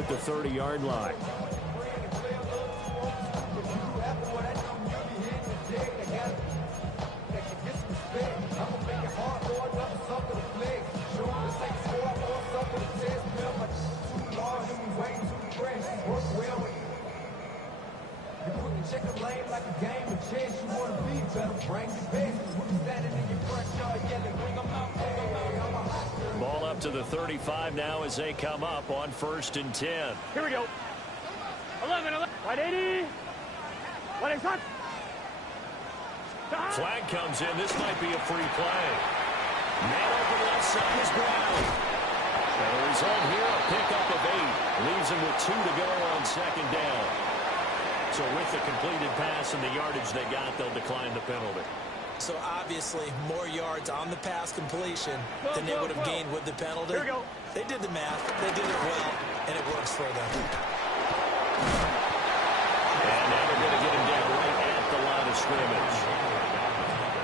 at the 30-yard line. Check the lane like a game of chess. You want to be better, bring your best. Standing in your front yard yelling, bring them out, bring them out. Ball up to the 35 now as they come up on 1st and 10. Here we go. 11. Wh0aTV. Wh0aTV. Flag comes in. This might be a free play. Man open left side is Brown. And the result here, a pickup of 8. Leaves him with 2 to go on 2nd down. So with the completed pass and the yardage they got, they'll decline the penalty. So obviously more yards on the pass completion than they would have gained with the penalty. Here we go. They did the math. They did it well, and it works for them. And now they're going to get him down right at the line of scrimmage.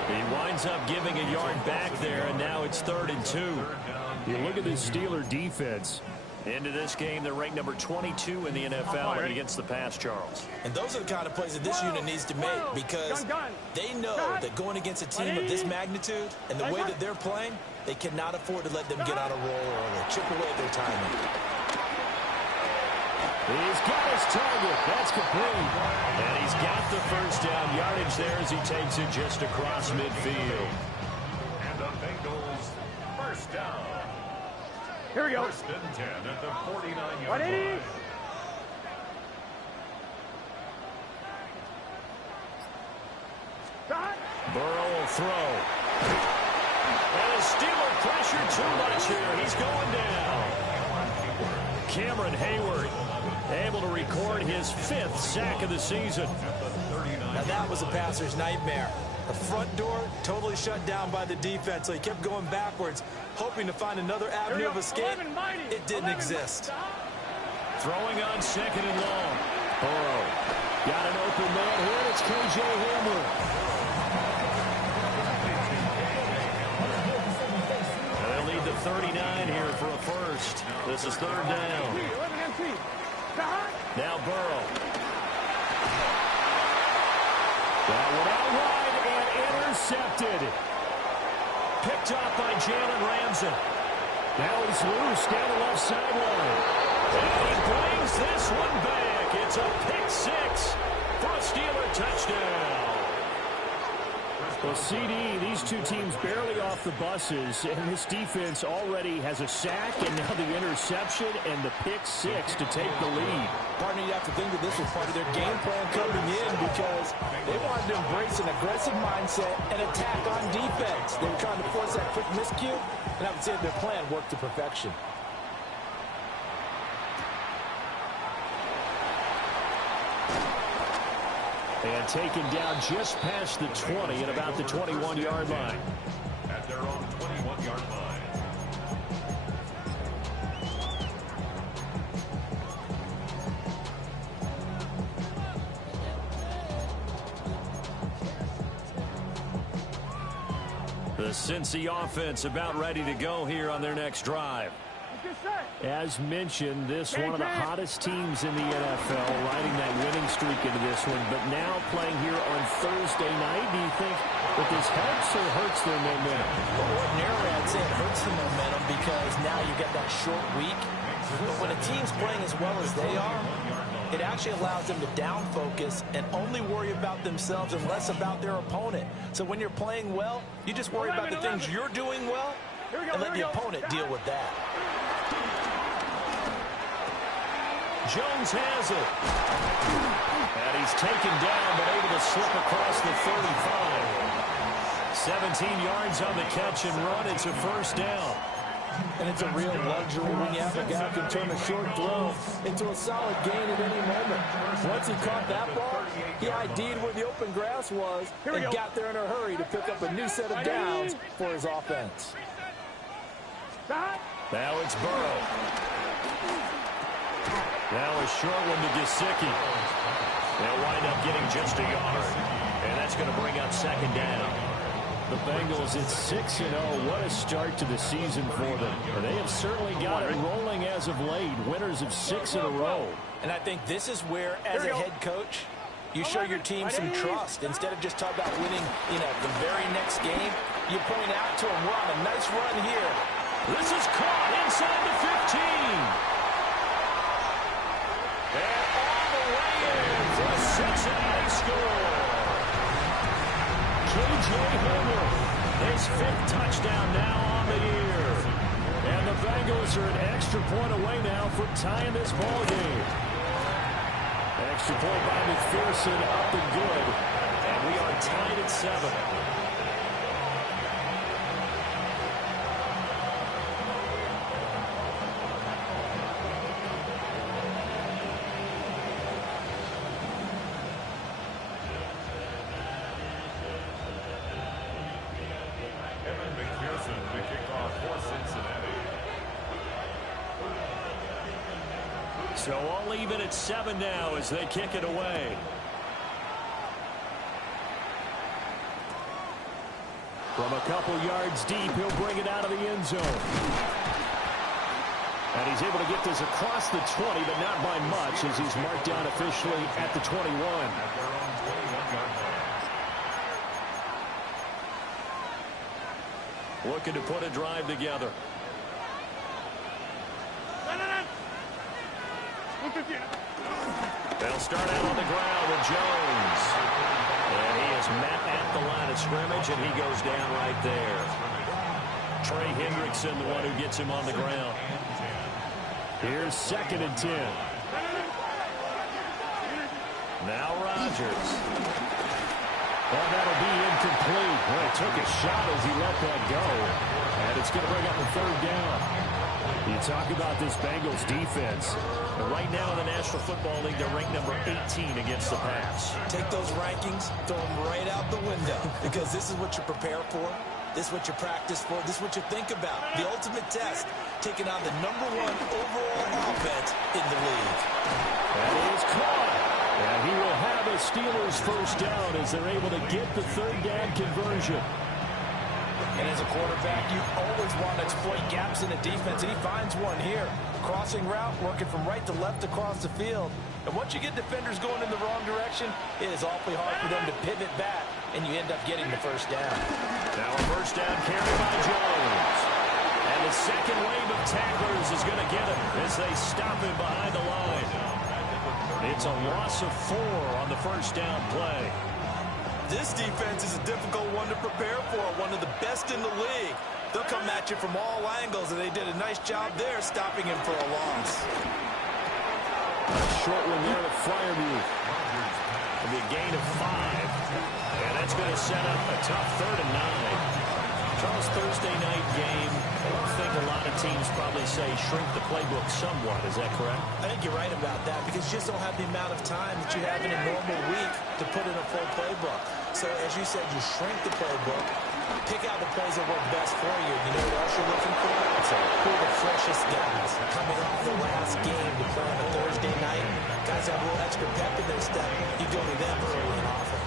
He winds up giving a yard back there, and now it's 3rd and 2. You look at this Steeler defense. Into this game, they're ranked number 22 in the NFL against the pass, Charles. And those are the kind of plays that this unit needs to make because they know that going against a team of this magnitude and the way that they're playing, they cannot afford to let them get on a roll early. Chip away at their timing. He's got his target. That's complete. And he's got the 1st down yardage there as he takes it just across midfield. And the Bengals 1st down. Here we go. 1st and 10 at the 49-yard Wh0aTV. line. Burrow will throw. And the Steeler pressure too much here. He's going down. Cameron Hayward able to record his 5th sack of the season. Now that was a passer's nightmare. The front door totally shut down by the defense, so he kept going backwards, hoping to find another avenue of escape. It didn't exist. Throwing on 2nd and long. Burrow got an open man here. It's K.J. Hamler. And they'll lead the 39 here for a 1st. This is 3rd down. Now Burrow. That one out wide and intercepted. Picked off by Jalen Ramsey. Now he's loose down the left sideline. And he brings this one back. It's a pick 6 for a Steeler touchdown. Well, CD, these two teams barely off the buses, and this defense already has a sack, and now the interception and the pick 6 to take the lead. Partner, you have to think that this was part of their game plan coming in because they wanted to embrace an aggressive mindset and attack on defense. They were trying to force that quick miscue, and I would say their plan worked to perfection. And taken down just past the 20 at about the 21-yard line. At their own 21-yard line. The Cincy offense about ready to go here on their next drive. As mentioned, this one of the hottest teams in the NFL, riding that winning streak into this one, but now playing here on Thursday night. Do you think that this helps or hurts their momentum? Well, ordinarily, I'd say it hurts the momentum because now you get that short week. But when a team's playing as well as they are, it actually allows them to down focus and only worry about themselves and less about their opponent. So when you're playing well, you just worry about the things you're doing well and let the opponent deal with that. Jones has it. And he's taken down, but able to slip across the 35. 17 yards on the catch and run. It's a 1st down. And it's a real luxury when you have a guy who can turn a short throw into a solid gain at any moment. Once he caught that ball, he ID'd where the open grass was and got there in a hurry to pick up a new set of downs for his offense. Now it's Burrow. Now a short one to Gesicki. They'll wind up getting just a yard. And that's going to bring up 2nd down. The Bengals at 6-0. What a start to the season for them. They have certainly got it rolling as of late. Winners of 6 in a row. And I think this is where, as a head coach, you show your team some trust. Instead of just talking about winning, the very next game, you point out to them, we're on a nice run here. This is caught inside the 15. And all the way in for a Cincinnati score. K.J. Hamler, his 5th touchdown now on the year. And the Bengals are an extra point away now from tying this ball game. Extra point by McPherson, up and good. And we are tied at 7. So all even at 7 now as they kick it away. From a couple yards deep, he'll bring it out of the end zone. And he's able to get this across the 20, but not by much as he's marked down officially at the 21. Looking to put a drive together. They'll start out on the ground with Jones. And he is met at the line of scrimmage, and he goes down right there. Trey Hendrickson, the one who gets him on the ground. Here's 2nd and 10. Now Rodgers. Well, that'll be incomplete. Well, he took a shot as he let that go. And it's going to bring up a 3rd down. You talk about this Bengals defense. And right now in the National Football League, they're ranked number 18 against the pass. Take those rankings, throw them right out the window, because this is what you prepare for. This is what you practice for. This is what you think about. The ultimate test, taking on the #1 overall offense in the league. That is caught. And he will have a Steelers 1st down as they're able to get the 3rd down conversion. And as a quarterback, you always want to exploit gaps in the defense, and he finds one here. Crossing route, working from right to left across the field. And once you get defenders going in the wrong direction, it is awfully hard for them to pivot back, and you end up getting the 1st down. Now a 1st down carry by Jones. And the 2nd wave of tacklers is going to get him as they stop him behind the line. It's a loss of 4 on the 1st down play. This defense is a difficult one to prepare for, one of the best in the league. They'll come at you from all angles, and they did a nice job there stopping him for a loss. A short one there to Fryermuth. It'll be a gain of 5. And that's going to set up a tough 3rd and 9. Charles, Thursday night game, I think a lot of teams probably say shrink the playbook somewhat. Is that correct? I think you're right about that, because you just don't have the amount of time that you have in a normal week to put in a full playbook. So, as you said, you shrink the playbook, pick out the plays that work best for you. You know what else you're looking for? Who are the freshest guys coming off the last game to play on a Thursday night? Guys have a little extra pep in their step. You go to them early and often.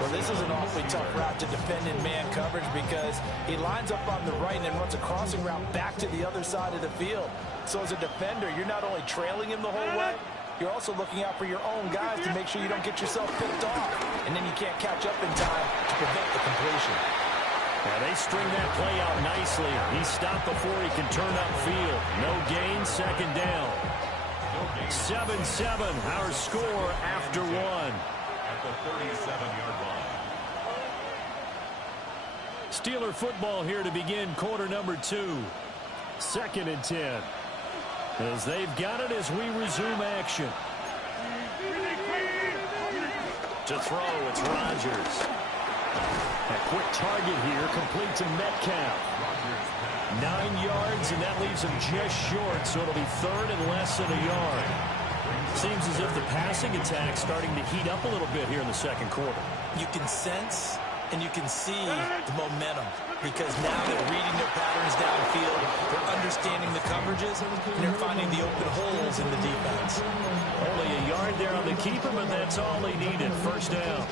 Well, this is an awfully tough route to defend in man coverage, because he lines up on the right and then runs a crossing route back to the other side of the field. So as a defender, you're not only trailing him the whole way, you're also looking out for your own guys to make sure you don't get yourself picked off. And then you can't catch up in time to prevent the completion. Now they string that play out nicely. He stopped before he can turn upfield. No gain, 2nd down. 7-7, our score after 1. At the 37-yard line. Steeler football here to begin quarter number 2. 2nd and 10. As they've got it as we resume action. To throw, it's Rodgers. A quick target here, complete to Metcalf. 9 yards, and that leaves him just short, so it'll be 3rd and less than a yard. Seems as if the passing attack's starting to heat up a little bit here in the 2nd quarter. You can sense and you can see the momentum, because now they're reading their patterns downfield, they're understanding the coverages, and they're finding the open holes in the defense. Only a yard there on the keeper, but that's all they needed. 1st down.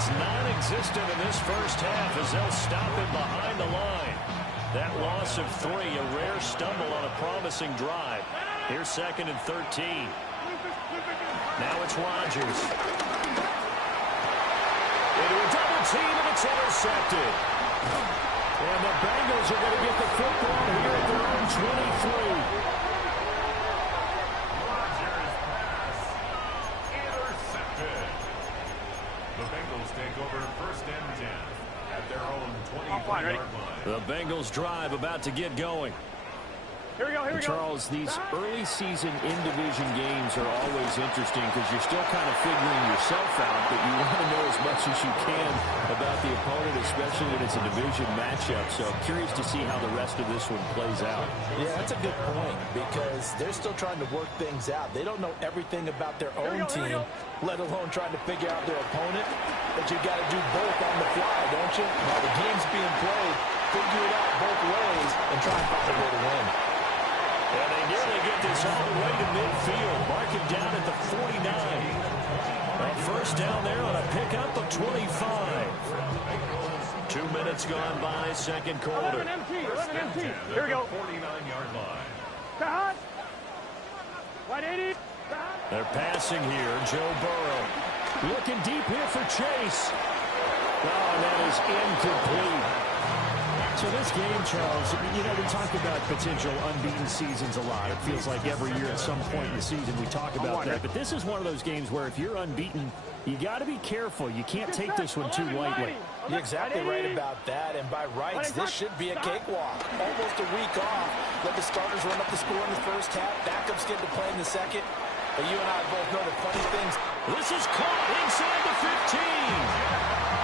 Offense non-existent in this first half as they'll stop him behind the line. That loss of 3, a rare stumble on a promising drive. Here's 2nd and 13. Now it's Rodgers. Into a double team, and it's intercepted. And the Bengals are going to get the football here at their own 23. Rodgers pass intercepted. The Bengals take over 1st and 10 at their own 23-yard line. The Bengals drive about to get going. Here we go, here we go. Charles, these early season in-division games are always interesting because you're still kind of figuring yourself out, but you want to know as much as you can about the opponent, especially when it's a division matchup. So I'm curious to see how the rest of this one plays out. Yeah, that's a good point because they're still trying to work things out. They don't know everything about their own team, let alone trying to figure out their opponent. But you got to do both on the fly, don't you? While the game's being played, figure it out both ways and try and find a way to win. And they nearly get this all the way to midfield. Mark it down at the 49. A first down there on a pickup of 25. 2 minutes gone by, second quarter. 11 empty. Here we go. 49-yard line. Hot. Wh0aTV. They're passing here. Joe Burrow looking deep here for Chase. Oh, that is incomplete. So this game, Charles, you know, we talk about potential unbeaten seasons a lot. It feels like every year at some point in the season we talk about that. But this is one of those games where if you're unbeaten, you got to be careful. You can't take this one too lightly. You're exactly right about that. And by rights, this should be a cakewalk. Almost a week off. Let the starters run up the score in the first half. Backups get to play in the second. But you and I both know the funny things. This is caught inside the 15.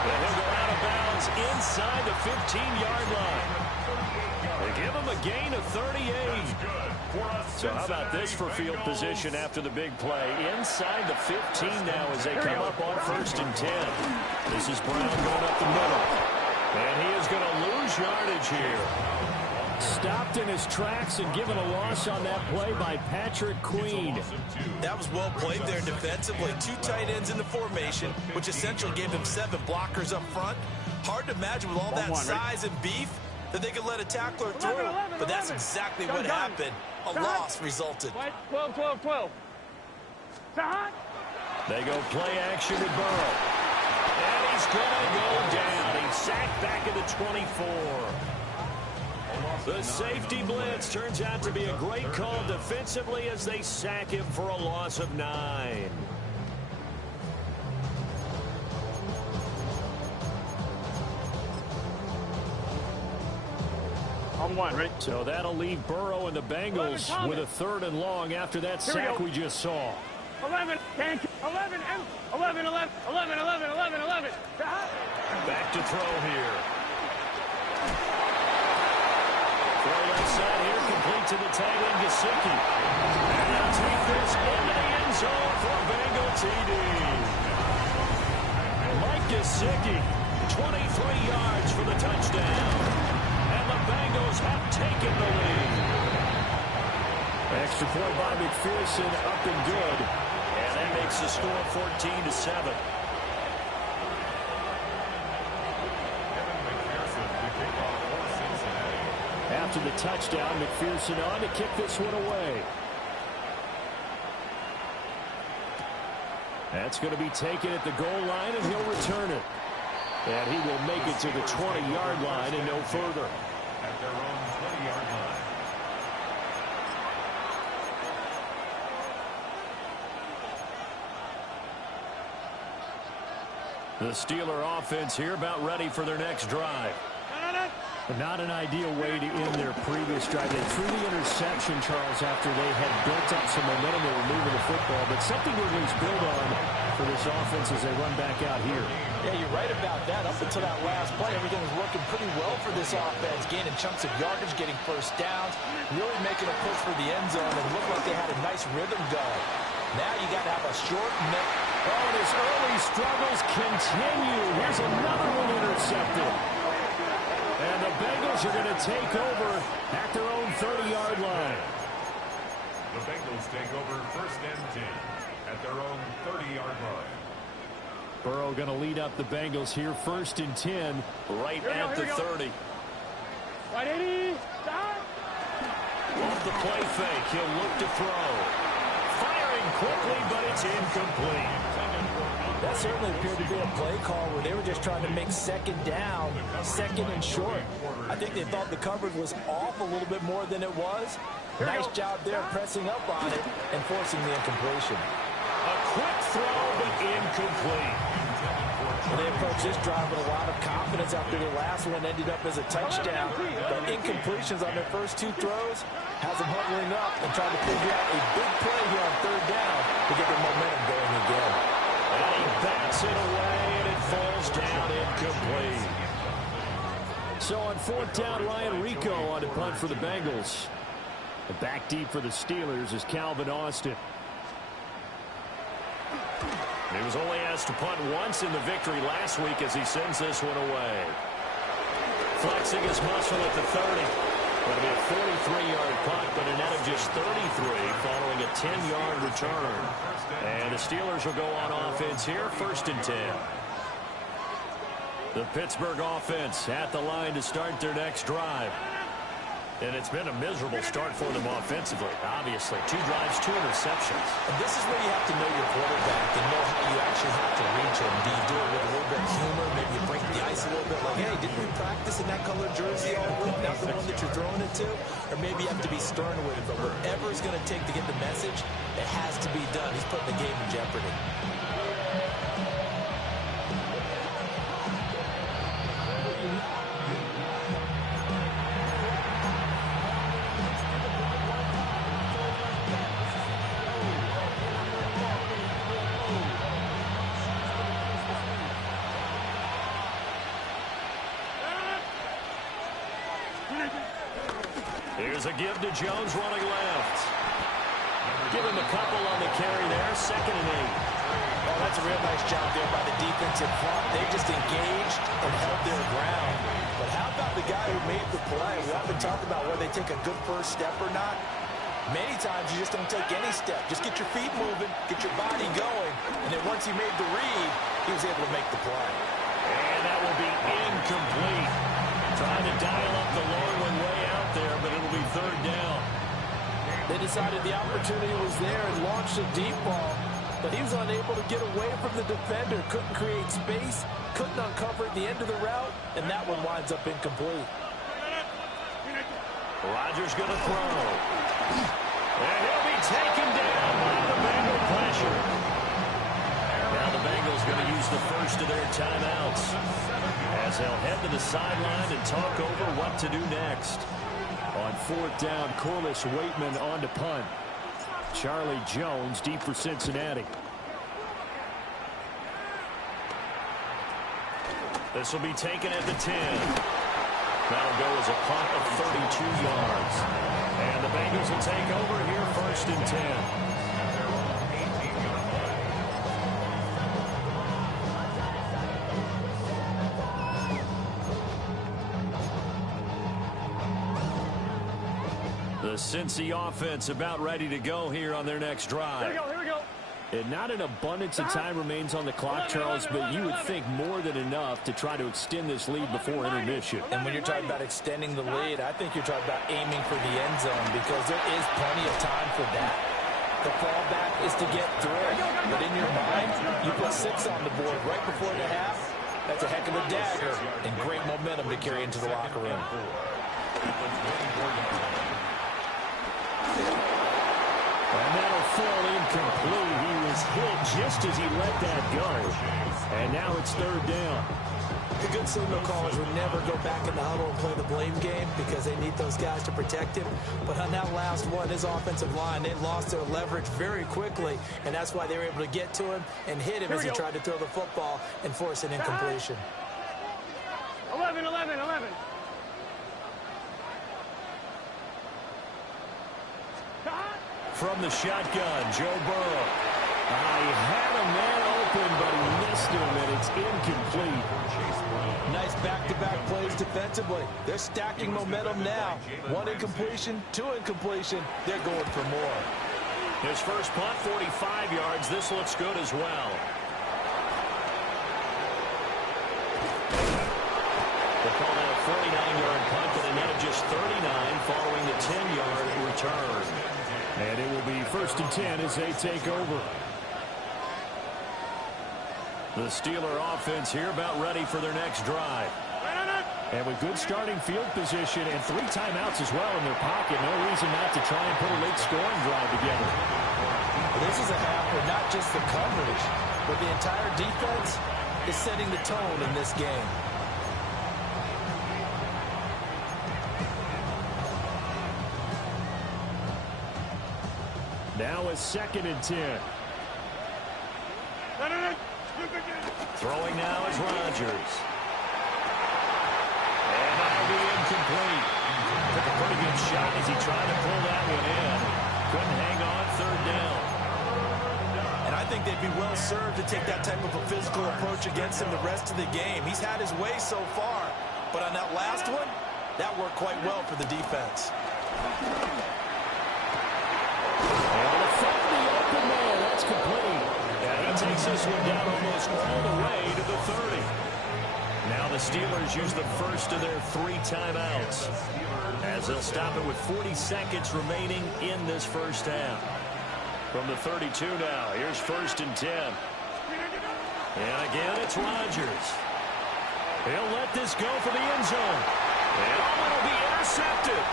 And he'll go out of bounds inside the 15-yard line. They give him a gain of 38. So how about this for field position after the big play? Inside the 15 now as they come up on 1st and 10. This is Brown going up the middle. And he is going to lose yardage here. Stopped in his tracks and given a loss on that play by Patrick Queen. That was well played there defensively. 2 tight ends in the formation, which essentially gave them 7 blockers up front. Hard to imagine with all that size and beef that they could let a tackler through. But that's exactly what happened. A loss resulted. 12. They go play action to Burrow. And he's going to go down. He's sacked back at the 24. The safety blitz turns out to be a great call defensively as they sack him for a loss of 9. On 1, ready? So that'll leave Burrow and the Bengals with a 3rd and long after that sack we just saw. 11. 11. Back to throw here. Throw left side here, complete to the tight end, Gesicki. And they'll take this into the end zone for a Bengal TD. Mike Gesicki, 23 yards for the touchdown. And the Bengals have taken the lead. Extra point by McPherson, up and good. And that makes the score 14-7. After the touchdown, McPherson on to kick this one away. That's going to be taken at the goal line, and he'll return it. And he will make it to the 20-yard line and no further. At their own 20-yard line. The Steeler offense here about ready for their next drive. Not an ideal way to end their previous drive. They threw the interception, Charles, after they had built up some momentum. They were moving the football, but something to at least build on for this offense as they run back out here. Yeah, you're right about that. Up until that last play, everything was working pretty well for this offense, gaining chunks of yardage, getting first downs, really making a push for the end zone, and looked like they had a nice rhythm going. Now you got to have a short net. Oh, and his early struggles continue. Here's another one intercepted. And the Bengals are going to take over at their own 30-yard line. The Bengals take over 1st and 10 at their own 30-yard line. Burrow going to lead up the Bengals here, 1st and 10, right at the 30. Wide 80. Stop. Off the play fake, he'll look to throw. Firing quickly, but it's incomplete. That certainly appeared to be a play call where they were just trying to make second down, second and short. I think they thought the coverage was off a little bit more than it was. Nice job there pressing up on it and forcing the incompletion. A quick throw, but incomplete. Well, they approached this drive with a lot of confidence after their last one ended up as a touchdown. The incompletions on their first 2 throws has them huddling up and trying to figure out a big play here on 3rd down to get their momentum going again. And he bats it away, and it falls down incomplete. So on 4th down, Ryan Rico on to punt for the Bengals. And back deep for the Steelers is Calvin Austin. He was only asked to punt once in the victory last week as he sends this one away. Flexing his muscle at the 30. Going to be a 43-yard punt, but a net of just 33 following a 10-yard return. And the Steelers will go on offense here, 1st and 10. The Pittsburgh offense at the line to start their next drive. And it's been a miserable start for them offensively, obviously. 2 drives, 2 interceptions. And this is where you have to know your quarterback and know how you actually have to reach him. Do you do it with a little bit of humor? Maybe you break the ice a little bit like, hey, didn't we practice in that color jersey all week? Not the one that you're throwing it to? Or maybe you have to be stern with it. But whatever it's going to take to get the message, it has to be done. He's putting the game in jeopardy. Here's a give to Jones running left. Give him a couple on the carry there. 2nd and 8. Oh, that's a real nice job there by the defensive front. They just engaged and held their ground. But how about the guy who made the play? We often talk about whether they take a good first step or not. Many times you just don't take any step. Just get your feet moving, get your body going, and then once he made the read, he was able to make the play. And that will be incomplete. Trying to dial up the long one way out there, but it'll be 3rd down. They decided the opportunity was there and launched a deep ball, but he was unable to get away from the defender, couldn't create space, couldn't uncover at the end of the route, and that one winds up incomplete. Rodgers going to throw. And he'll be taken down by the Bengal pressure. Now the Bengals going to use the first of their timeouts as they'll head to the sideline and talk over what to do next. On 4th down, Corliss Waitman on to punt. Charlie Jones deep for Cincinnati. This will be taken at the 10. That'll go as a punt of 32 yards. And the Bengals will take over here, 1st and 10. The Cincy offense about ready to go here on their next drive. Here we go. And not an abundance of time remains on the clock, Charles, but you would think more than enough to try to extend this lead before intermission. And when you're talking about extending the lead, I think you're talking about aiming for the end zone because there is plenty of time for that. The fallback is to get through. But in your mind, you put 6 on the board right before the half. That's a heck of a dagger and great momentum to carry into the locker room. And that'll fall incomplete. He was hit just as he let that go. And now it's 3rd down. The good signal callers would never go back in the huddle and play the blame game because they need those guys to protect him. But on that last one, his offensive line, they lost their leverage very quickly, and that's why they were able to get to him and hit him as he tried to throw the football and force an incompletion. 11. From the shotgun, Joe Burrow. He had a man open, but he missed him, and it's incomplete. Nice back-to-back plays defensively. They're stacking momentum now. 1 incompletion, 2 incompletion. They're going for more. His first punt, 45 yards. This looks good as well. 49-yard punt, but a net of just 39 following the 10-yard return. And it will be 1st and 10 as they take over. The Steeler offense here about ready for their next drive. And with good starting field position and 3 timeouts as well in their pocket, no reason not to try and put a late scoring drive together. This is a half where not just the coverage, but the entire defense is setting the tone in this game. Now a 2nd and 10. Throwing now is Rodgers. And that'll be incomplete. Took a pretty good shot as he tried to pull that one in. Couldn't hang on 3rd down. And I think they'd be well served to take that type of a physical approach against him the rest of the game. He's had his way so far, but on that last one, that worked quite well for the defense. And to find the open man, that's complete. And he takes this one down almost all the way to the 30. Now the Steelers use the first of their 3 timeouts as they'll stop it with 40 seconds remaining in this first half. From the 32 now, here's 1st and 10. And again, it's Rodgers. He'll let this go for the end zone. And it'll be intercepted.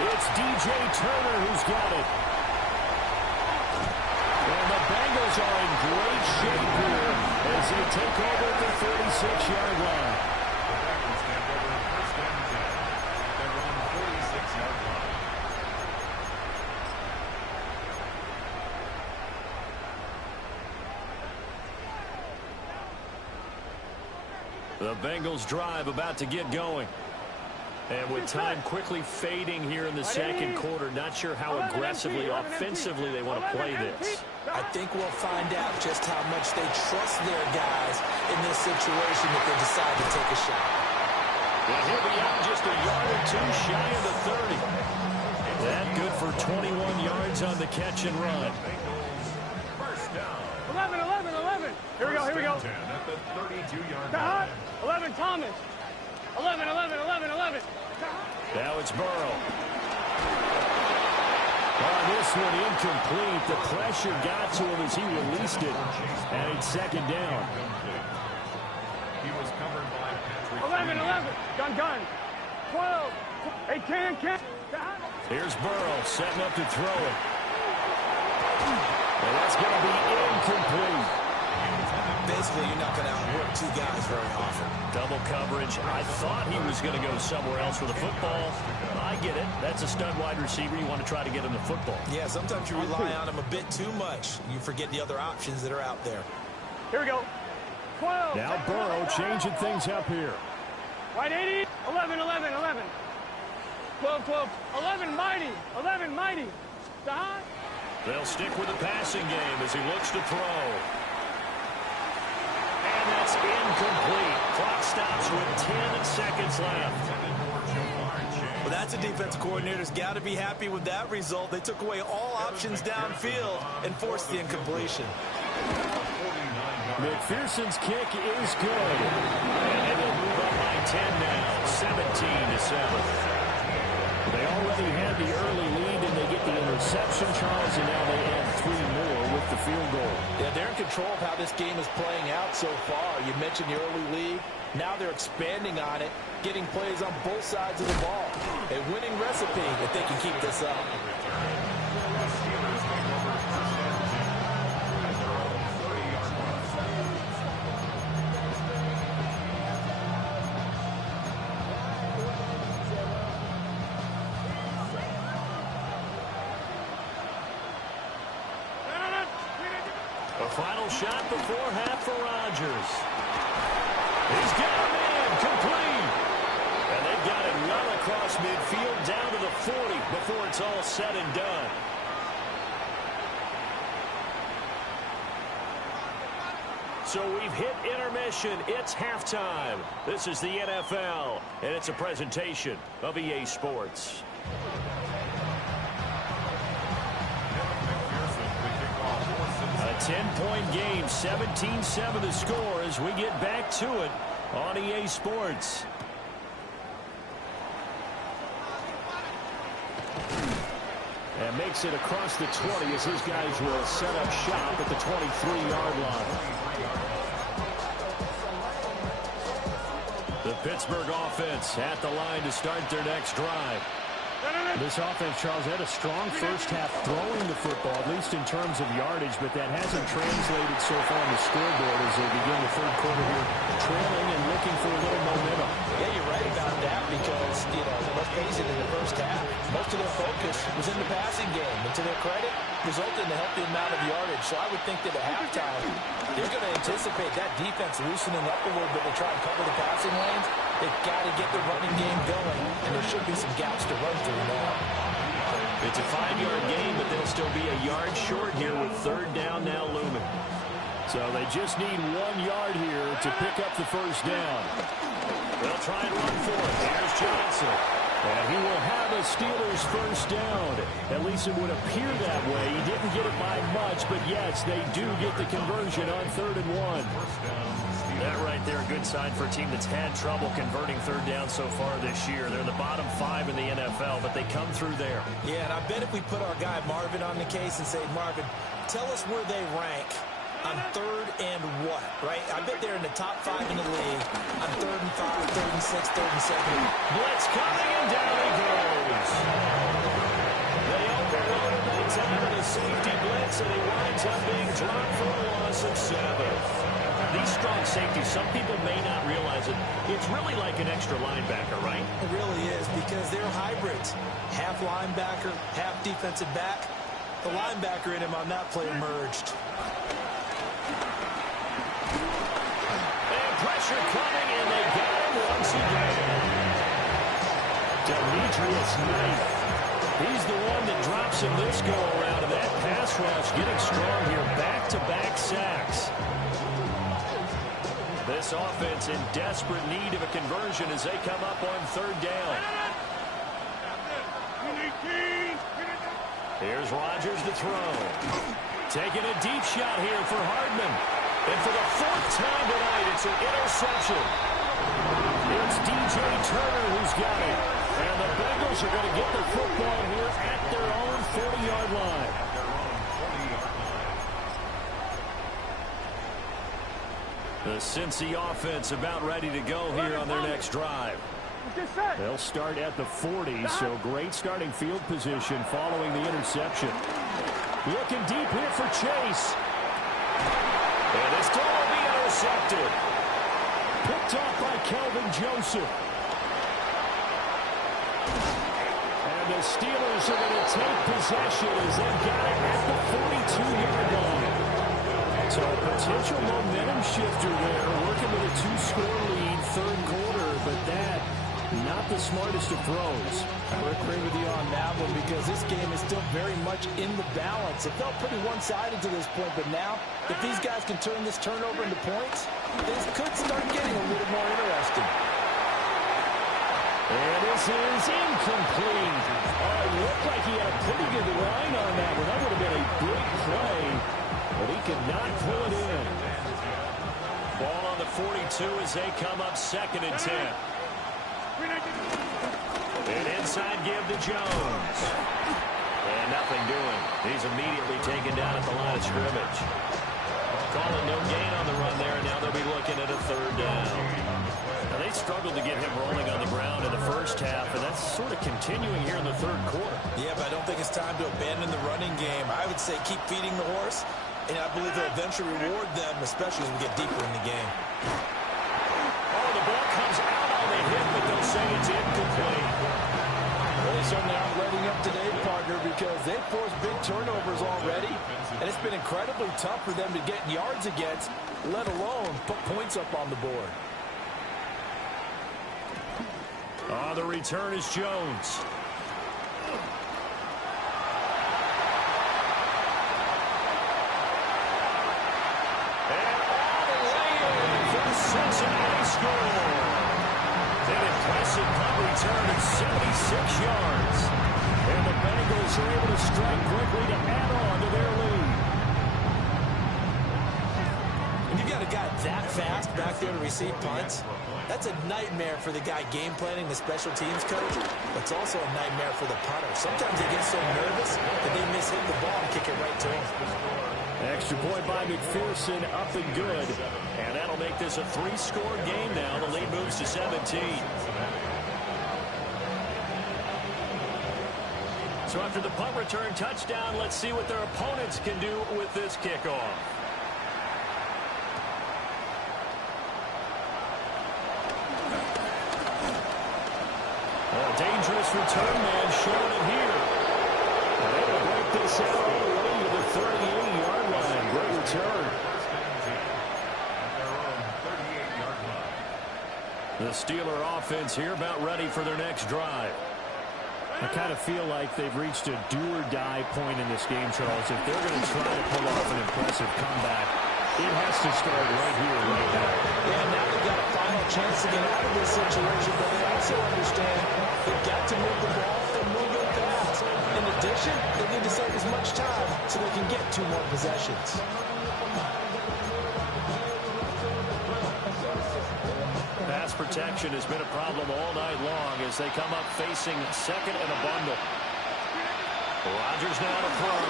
It's DJ Turner who's got it. And the Bengals are in great shape here as they take over at the 36-yard line. The Bengals drive about to get going. And with time quickly fading here in the 2nd quarter, not sure how aggressively, offensively they want to play this. I think we'll find out just how much they trust their guys in this situation if they decide to take a shot. And he'll be out just a yard or 2 shy of the 30. That good for 21 yards on the catch and run. 11. Here we go. 11, Thomas. 11. Now it's Burrow. This one incomplete. The pressure got to him as he released it. And it's 2nd down. He was covered by Patrick. 11. Gun. 12. Hey, can. Here's Burrow setting up to throw it. And that's going to be incomplete. Basically, you're not going to outwork 2 guys very often. Double coverage. I thought he was going to go somewhere else with the football. I get it. That's a stud wide receiver. You want to try to get him the football. Yeah, sometimes you rely on him a bit too much. You forget the other options that are out there. Here we go. 12. Now Burrow changing things up here. Right 80. 11. 12. 11 mighty. Stop. They'll stick with the passing game as he looks to throw. And that's incomplete. Clock stops with 10 seconds left. Well, that's a defensive coordinator's got to be happy with that result. They took away all options downfield and forced the incompletion. McPherson's kick is good. And they'll move up by 10 now, 17-7. They already had the early lead, and they get the interception, Charles, and now they add 3 more with the field goal. Yeah, they're in control of how this game is playing out so far. You mentioned the early lead. Now they're expanding on it, getting plays on both sides of the ball. A winning recipe if they can keep this up. A final shot before half for Rodgers. He's got a man complete. And they've got it well across midfield down to the 40 before it's all said and done. So we've hit intermission. It's halftime. This is the NFL, and it's a presentation of EA Sports. A 10-point game, 17-7 the score as we get back to it on EA Sports. And makes it across the 20 as his guys will set up shop at the 23-yard line. The Pittsburgh offense at the line to start their next drive. This offense, Charles, had a strong first half throwing the football, at least in terms of yardage, but that hasn't translated so far on the scoreboard as they begin the third quarter here, trailing and looking for a little momentum. Yeah, you're right about that because, let's face it, in the first half, most of their focus was in the passing game. And to their credit, resulted in a healthy amount of yardage. So I would think that at halftime, they're going to anticipate that defense loosening up a little bit to try and cover the passing lanes. They've got to get the running game going, and there should be some gaps to run through now. It's a 5-yard gain, but they'll still be a yard short here with third down now looming. So they just need 1 yard here to pick up the first down. They'll try and run for it. Here's Johnson. And he will have a Steelers first down. At least it would appear that way. He didn't get it by much, but yes, they do get the conversion on 3rd and 1. That right there, a good sign for a team that's had trouble converting third down so far this year. They're in the bottom 5 in the NFL, but they come through there. Yeah, and I bet if we put our guy Marvin on the case and say, Marvin, tell us where they rank on 3rd and what, right? I bet they're in the top 5 in the league on 3rd and 5, 3rd and 6, 3rd and 7. Blitz coming, and down he goes. They overload him that time in a safety blitz, and he winds up being dropped for a loss of 7. These strong safeties, some people may not realize it. It's really like an extra linebacker, right? It really is because they're hybrids. Half linebacker, half defensive back. The linebacker in him on that play emerged. And pressure coming, and they got him once again. Demetrius Knight. He's the one that drops him this go-around, and that pass rush getting strong here. Back-to-back sacks. This offense in desperate need of a conversion as they come up on 3rd down. Here's Rodgers to throw. Taking a deep shot here for Hardman. And for the 4th time tonight, it's an interception. It's DJ Turner who's got it. And the Bengals are going to get the football here at their own 40-yard line. The Cincy offense about ready to go here on their next drive. They'll start at the 40, so great starting field position following the interception. Looking deep here for Chase. And this throw will be intercepted. Picked off by Kelvin Joseph. And the Steelers are going to take possession as they've got it at the 42-yard line. So a potential momentum shifter there, working with a 2-score lead, 3rd quarter, but that, not the smartest of throws. I would agree with you on that one because this game is still very much in the balance. It felt pretty one-sided to this point, but now, if these guys can turn this turnover into points, things could start getting a little more interesting. And this is incomplete. Oh, it looked like he had a pretty good line on that one. That would have been a big play. But he could not pull it in. Ball on the 42 as they come up 2nd and 10. An inside give to Jones. And nothing doing. He's immediately taken down at the line of scrimmage. Calling no gain on the run there, and now they'll be looking at a 3rd down. Now they struggled to get him rolling on the ground in the first half, and that's sort of continuing here in the 3rd quarter. Yeah, but I don't think it's time to abandon the running game. I would say keep feeding the horse. And I believe they'll eventually reward them, especially as we get deeper in the game. Oh, the ball comes out on the hit, but they'll say it's incomplete. Well, they certainly aren't letting up today, partner, because they've forced big turnovers already. And it's been incredibly tough for them to get yards against, let alone put points up on the board. The return is Jones. Cincinnati score. An impressive punt return at 76 yards. And the Bengals are able to strike quickly to add on to their lead. When you've got a guy that fast back there to receive punts, that's a nightmare for the guy game planning, the special teams coach. But it's also a nightmare for the punter. Sometimes they get so nervous that they miss hit the ball and kick it right to him. Extra point by McPherson, up and good. And that'll make this a 3-score game now. The lead moves to 17. So after the punt return touchdown, let's see what their opponents can do with this kickoff. A dangerous return man showing it here. And they will break this out all the way to the 38-yard line. Great return. The Steeler offense here about ready for their next drive. I kind of feel like they've reached a do-or-die point in this game, Charles. If they're going to try to pull off an impressive comeback, it has to start right here, right now. Yeah, now they've got a final chance to get out of this situation, but they also understand they've got to move the ball and move it fast. In addition, they need to save as much time so they can get 2 more possessions. Pass protection has been a problem all night long as they come up facing second and a bundle. Rodgers now to throw.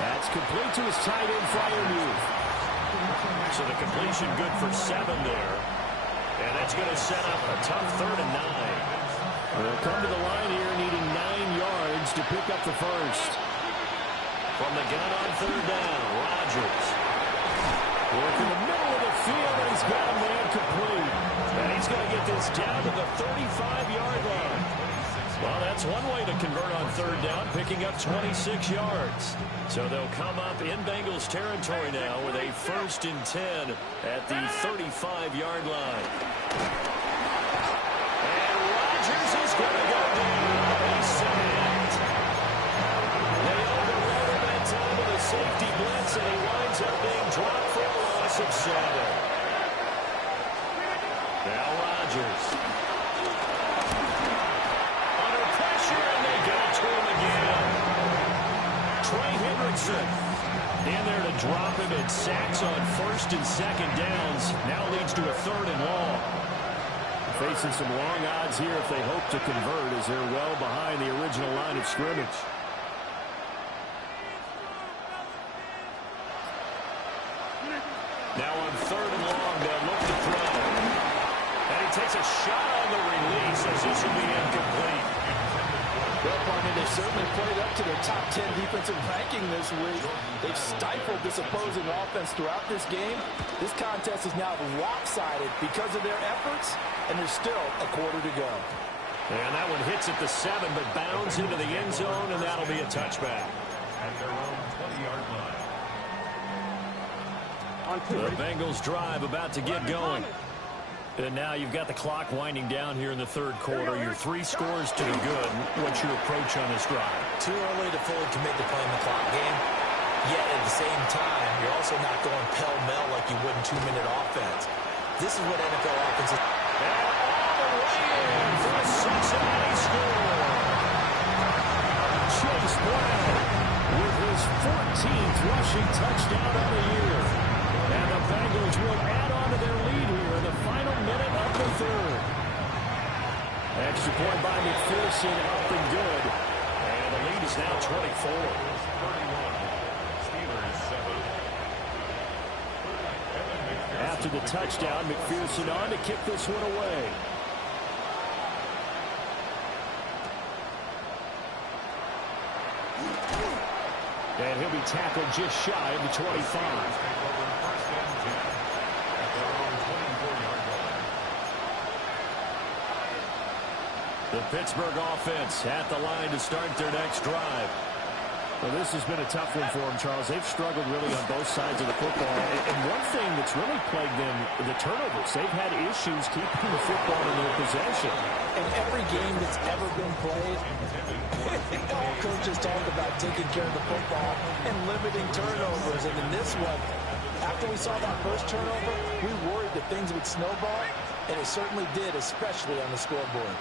That's complete to his tight end Freiermuth. So the completion good for 7 there. And that's going to set up a tough 3rd and 9. They'll come to the line here needing 9 yards to pick up the first. From the gun on 3rd down, Rodgers. Work in the middle of the field, and he's got a man complete. And he's going to get this down to the 35-yard line. Well, that's one way to convert on 3rd down, picking up 26 yards. So they'll come up in Bengals territory now with a 1st and 10 at the 35-yard line. And Rodgers is going to go down. He's sacked. They overrode him that time with a safety blitz, and he winds up being dropped for a loss of 7. Now Rodgers. Under pressure, and they go to him again. Trey Hendrickson in there to drop him, and sacks on 1st and 2nd downs. Now leads to a 3rd and long. Facing some long odds here if they hope to convert as they're well behind the original line of scrimmage. Now on 3rd and long, they'll look to throw. And he takes a shot on the release as this will be incomplete. Well, partner, they've certainly played up to their top 10 defensive ranking this week. They've stifled this opposing offense throughout this game. This contest is now lopsided because of their efforts, and there's still a quarter to go. And that one hits at the 7, but bounds into the end zone, and that'll be a touchback. At their own 20-yard line. The Bengals drive about to get going. And now you've got the clock winding down here in the 3rd quarter. Your 3 scores to the good. What's your approach on this drive? Too early to fully commit to playing the clock game. Yet at the same time, you're also not going pell-mell like you would in 2-minute offense. This is what NFL offenses... And all the way in for a Cincinnati score. Chase Brown with his 14th rushing touchdown of the year. And the Bengals will add on to their lead here in the final minute of the 3rd. Extra point by McPherson, up and good. And the lead is now 24. 31. Steelers 7. After the touchdown, McPherson on to kick this one away. And he'll be tackled just shy of the 25. The Pittsburgh offense at the line to start their next drive. Well, this has been a tough one for them, Charles. They've struggled really on both sides of the football. And one thing that's really plagued them, the turnovers. They've had issues keeping the football in their possession. In every game that's ever been played, all coaches talk about taking care of the football and limiting turnovers. And in this one, after we saw that first turnover, we worried that things would snowball, and it certainly did, especially on the scoreboard.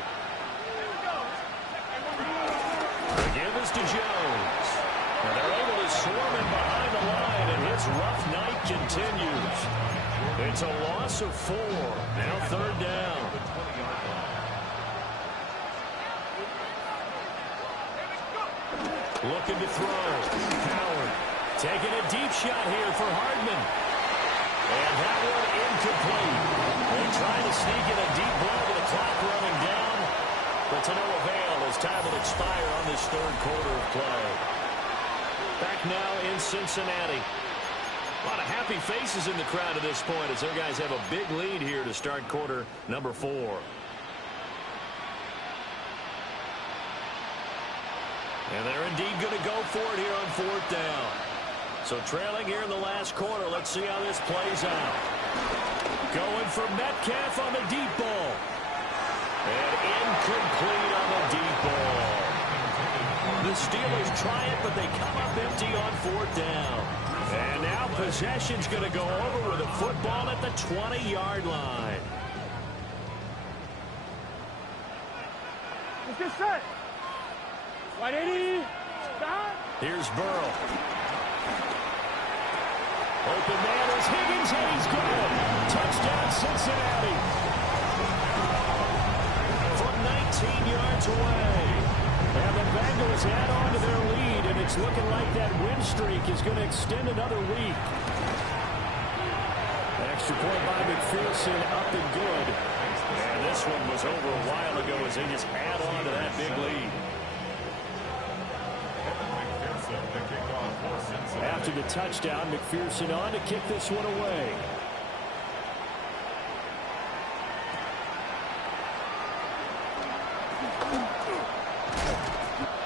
The give is to Jones. And they're able to swarm him behind the line, and his Bengals' rough night continues. It's a loss of 4. Now 3rd down. Looking to throw. Howard taking a deep shot here for Hardman. And that one incomplete. They try to sneak in a deep blow with the clock running down. But to no avail as time will expire on this 3rd quarter of play. Back now in Cincinnati. A lot of happy faces in the crowd at this point as their guys have a big lead here to start quarter number 4. And they're indeed going to go for it here on 4th down. So trailing here in the last quarter. Let's see how this plays out. Going for Metcalf on the deep ball. And incomplete on the deep ball. The Steelers try it, but they come up empty on 4th down. And now possession's going to go over with a football at the 20-yard line. Let's get set. Wh0aTV. Stop. Here's Burrow. Open man is Higgins, and he's good. Touchdown, Cincinnati. From 19 yards away. And the Bengals add on to their lead, and it's looking like that win streak is going to extend another week. Extra point by McPherson, up and good. And this one was over a while ago as they just add on to that big lead. After the touchdown, McPherson on to kick this one away.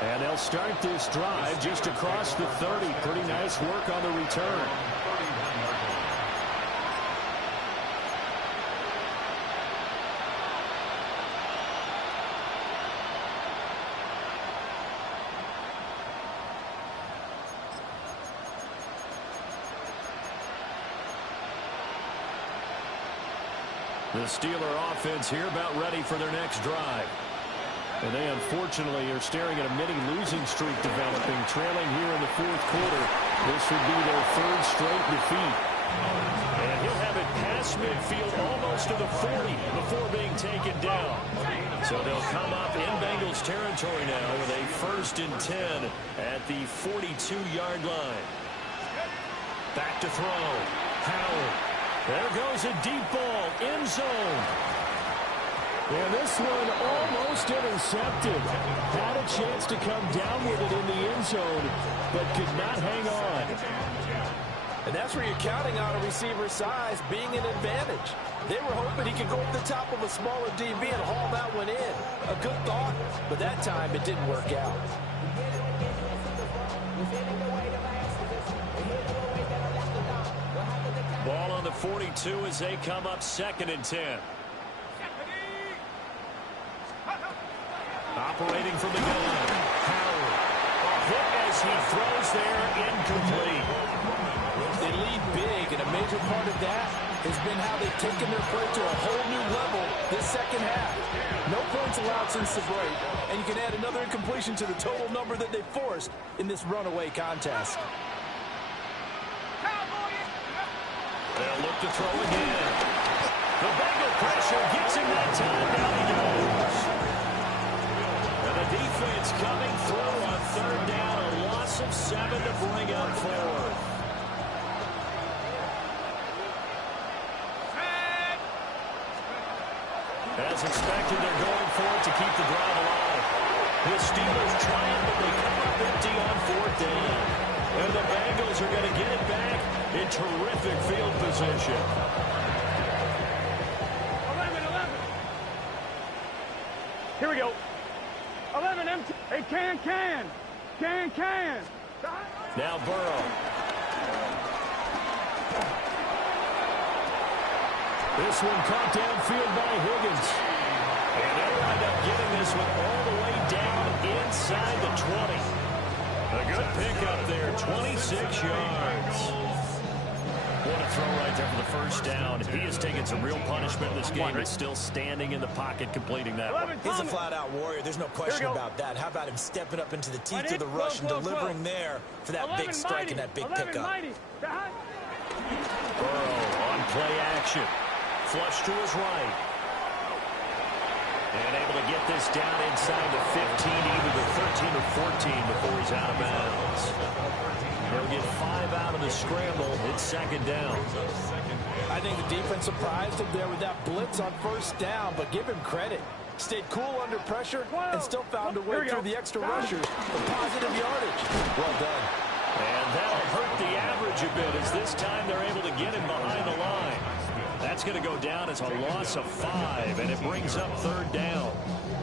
And they'll start this drive just across the 30. Pretty nice work on the return. The Steeler offense here about ready for their next drive. And they unfortunately are staring at a mini losing streak developing, trailing here in the 4th quarter. This would be their 3rd straight defeat. And he'll have it past midfield almost to the 40 before being taken down. So they'll come up in Bengals territory now with a 1st and 10 at the 42-yard line. Back to throw. Howard. There goes a deep ball, end zone. And this one almost intercepted. Had a chance to come down with it in the end zone, but could not hang on. And that's where you're counting on a receiver's size being an advantage. They were hoping he could go up the top of a smaller DB and haul that one in. A good thought, but that time it didn't work out. Ball on the 42 as they come up 2nd and 10. Operating from the gun. Howard. Hit as he throws there, incomplete. They lead big, and a major part of that has been how they've taken their play to a whole new level this 2nd half. No points allowed since the break, and you can add another incompletion to the total number that they forced in this runaway contest. They'll look to throw again. The Bengal pressure gets him that time. Down he goes. And the defense coming through on 3rd down. A loss of 7 to bring up 4th. As expected, they're going for it to keep the drive alive. The Steelers try it, but they come up empty on 4th down. And the Bengals are going to get it back in terrific field position. 11. Here we go. 11 empty. Hey, can. Now Burrow. This one caught downfield by Higgins. And they'll wind up getting this one all the way down inside the 20. A good pickup there, 26 yards. What a throw right there for the 1st down. He has taken some real punishment in this game, but still standing in the pocket, completing that one. He's a flat-out warrior. There's no question about that. How about him stepping up into the teeth of the rush and delivering there for that big strike and that big pickup? Burrow on play action. Flush to his right. And able to get this down inside the 15, either the 13 or 14 before he's out of bounds. He'll get 5 out of the scramble. It's second down. I think the defense surprised him there with that blitz on first down, but give him credit. Stayed cool under pressure and still found a way through the extra rushers for positive yardage. Well done. And that'll hurt the average a bit as this time they're able to get him behind the line. That's going to go down as a loss of 5, and it brings up third down.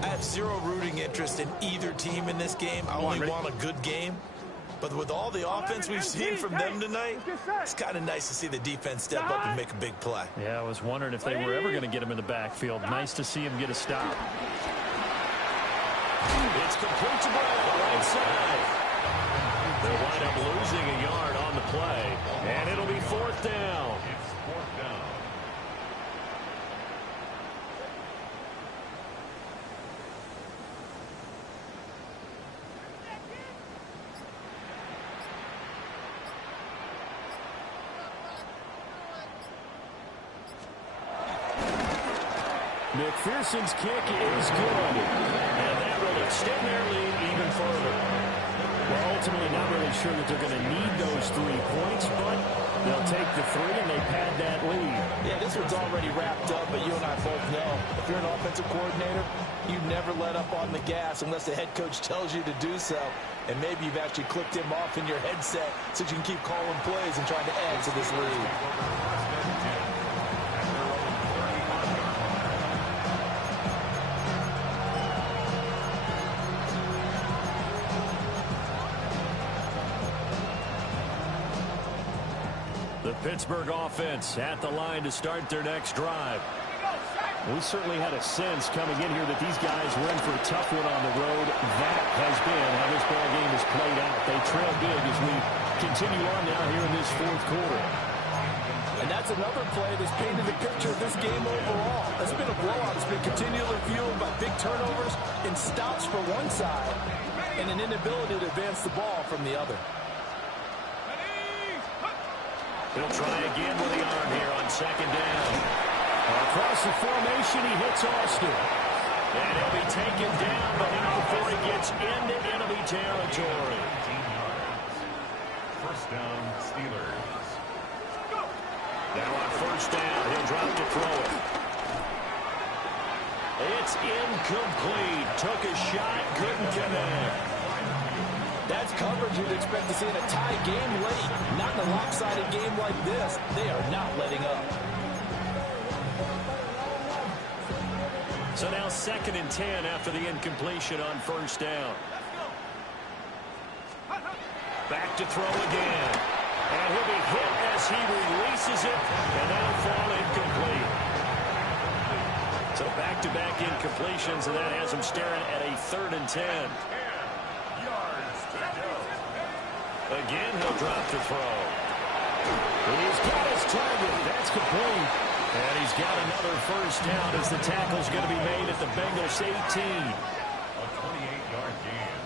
I have zero rooting interest in either team in this game. I only want a good game. But with all the offense we've seen from them tonight, it's kind of nice to see the defense step up and make a big play. Yeah, I was wondering if they were ever going to get him in the backfield. Nice to see him get a stop. It's complete to Brown, right side. They'll wind up losing a yard on the play, and it'll be fourth down. It's fourth down. McPherson's kick is good, and that will extend their lead even further. Well, ultimately not really sure that they're going to need those 3 points, but they'll take the 3 and they pad that lead. Yeah, this one's already wrapped up, but you and I both know if you're an offensive coordinator, you never let up on the gas unless the head coach tells you to do so. And maybe you've actually clicked him off in your headset so you can keep calling plays and trying to add to this lead. The Pittsburgh offense at the line to start their next drive. We certainly had a sense coming in here that these guys were in for a tough one on the road. That has been how this ball game has played out. They trail big as we continue on now here in this fourth quarter. And that's another play that's painted the picture of this game overall. It's been a blowout. It's been continually fueled by big turnovers and stops for one side and an inability to advance the ball from the other. He'll try again with the arm here on second down. Across the formation, he hits Austin. And he'll be taken down, but not before he gets into enemy territory. First down, Steelers. Now on first down, he'll drop to throw it. It's incomplete. Took a shot, couldn't connect. That's coverage you'd expect to see in a tie game late. Not in a lopsided game like this. They are not letting up. So now second and 10 after the incompletion on first down. Back to throw again. And he'll be hit as he releases it, and that'll fall incomplete. So back-to-back incompletions, and that has him staring at a third and 10. Again, he'll drop to throw. He's got his target. That's complete. And he's got another first down as the tackle's going to be made at the Bengals 18. A 28-yard gain.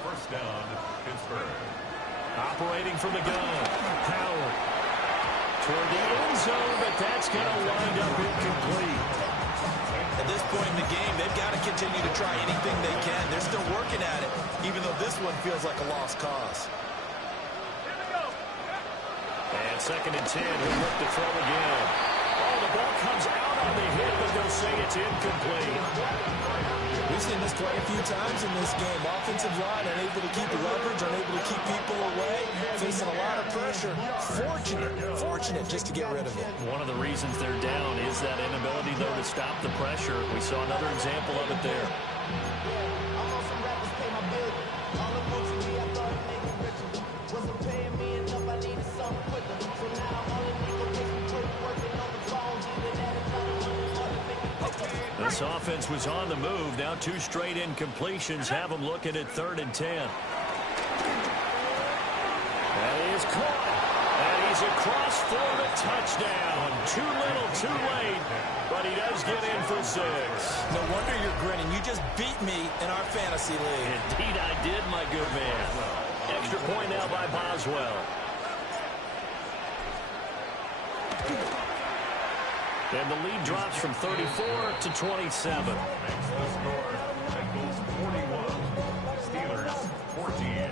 First down, Pittsburgh. Operating from the gun. Howard. Toward the end zone, but that's going to wind up incomplete. At this point in the game, they've got to continue to try anything they can. They're still working at it, even though this one feels like a lost cause. And second and 10, he'll look to throw again. Oh, the ball comes out on the hit, but they'll say it's incomplete. We've seen this quite a few times in this game. Offensive line unable to keep leverage, unable to keep people away, facing a lot of pressure. Fortunate just to get rid of it. One of the reasons they're down is that inability, though, to stop the pressure. We saw another example of it there. This offense was on the move. Now 2 straight incompletions have them looking at third and 10. That is caught. And he's across for the touchdown. Too little, too late. But he does get in for 6. No wonder you're grinning. You just beat me in our fantasy league. Indeed I did, my good man. Extra point now by Boswell. And the lead drops from 34 to 27. Makes the score. Bengals 41. Steelers 14.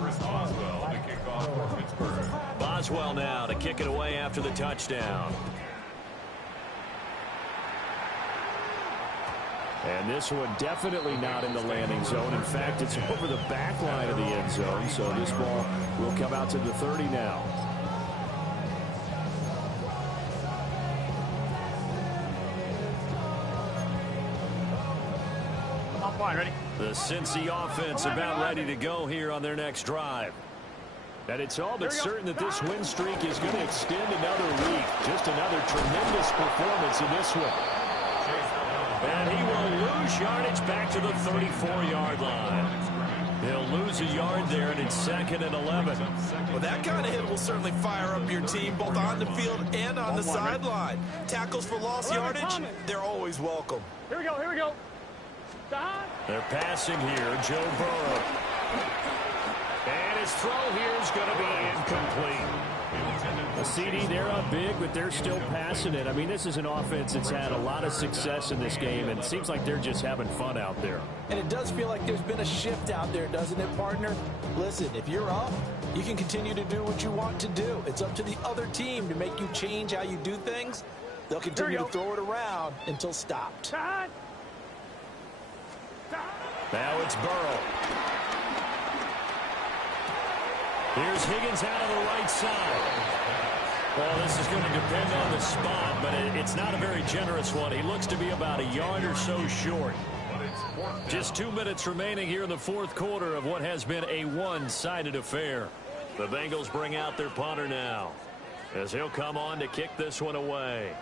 Chris Boswell to kick off for Pittsburgh. Boswell now to kick it away after the touchdown. And this one definitely not in the landing zone. In fact, it's over the back line of the end zone. So this ball will come out to the 30 now. I'm fine, ready? The Cincy offense about ready to go here on their next drive. And it's all but certain that this win streak is going to extend another week. Just another tremendous performance in this one. And he will lose yardage back to the 34-yard line. He'll lose a yard there, and it's 2nd and 11. Well, that kind of hit will certainly fire up your team, both on the field and on the sideline. Tackles for lost yardage, they're always welcome. Here we go, here we go. Stop. They're passing here, Joe Burrow. And his throw here is going to be incomplete. A CD, they're up big, but they're still passing it. I mean, this is an offense that's had a lot of success in this game, and it seems like they're just having fun out there. And it does feel like there's been a shift out there, doesn't it, partner? Listen, if you're up, you can continue to do what you want to do. It's up to the other team to make you change how you do things. They'll continue to throw it around until stopped. Time. Now it's Burrow. Here's Higgins out of the right side. Well, this is going to depend on the spot, but it's not a very generous one. He looks to be about a yard or so short. Just 2 minutes remaining here in the fourth quarter of what has been a one-sided affair. The Bengals bring out their punter now, as he'll come on to kick this one away.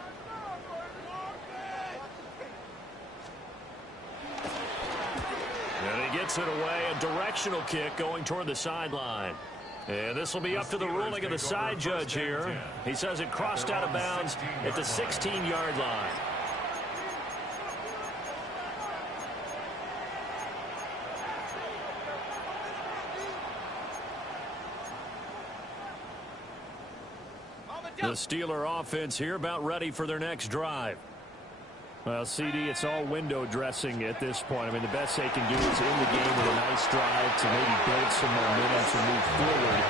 And he gets it away, a directional kick going toward the sideline. And this will be up to the ruling of the side judge here. He says it crossed out of bounds at the 16-yard line. The Steeler offense here about ready for their next drive. Well, CD, it's all window dressing at this point. I mean, the best they can do is end the game with a nice drive to maybe build some momentum to move forward.